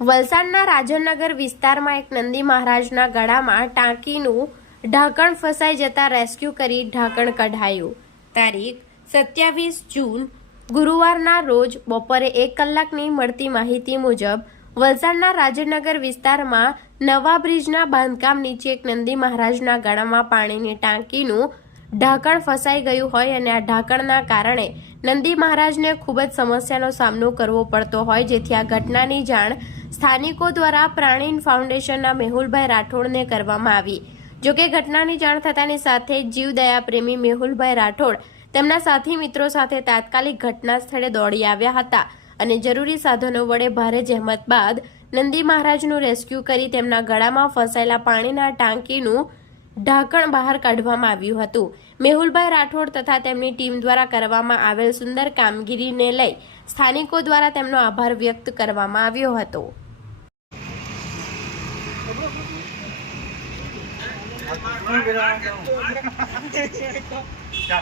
વલસાડના રાજનગર વિસ્તારમાં એક નંદી મહારાજના ગળામાં ટાંકીનું ઢાંકણ ફસાઈ જતા રેસ્ક્યુ કરી ઢાંકણ કઢાયું। તારીખ 27 જૂન ગુરુવારના રોજ બપોરે 1 કલાકની મળતી માહિતી મુજબ વલસાડના રાજનગર વિસ્તારમાં નવા બ્રિજના બાંધકામ નીચે એક નંદી મહારાજના ગળામાં પાણીની ટાંકીનું ઢાંકણ ફસાઈ ગયું હોય અને આ ઢાંકણના કારણે નંદી મહારાજને ખૂબ જ સમસ્યાનો સામનો કરવો પડતો હોય, જેથી આ ઘટનાની જાણ સ્થાનિકો દ્વારા પ્રાણીન ફાઉન્ડેશનના મેહુલભાઈ રાઠોડને કરવામાં આવી। જોકે ઘટનાની જાણ થતાની સાથે જીવદયા પ્રેમી મેહુલભાઈ રાઠોડ તેમના સાથી મિત્રો સાથે તાત્કાલિક ઘટના સ્થળે દોડી આવ્યા હતા અને જરૂરી સાધનો વડે ભારે જહેમત બાદ નંદી મહારાજનું રેસ્ક્યુ કરી તેમના ગળામાં ફસાયેલા પાણીના ટાંકીનું ઢાંકણ બહાર કાઢવામાં આવ્યું હતું। મેહુલભાઈ રાઠોડ તથા તેમની ટીમ દ્વારા કરવામાં આવેલ સુંદર કામગીરીને લઈ સ્થાનિકો દ્વારા તેમનો આભાર વ્યક્ત કરવામાં આવ્યો હતો। क्या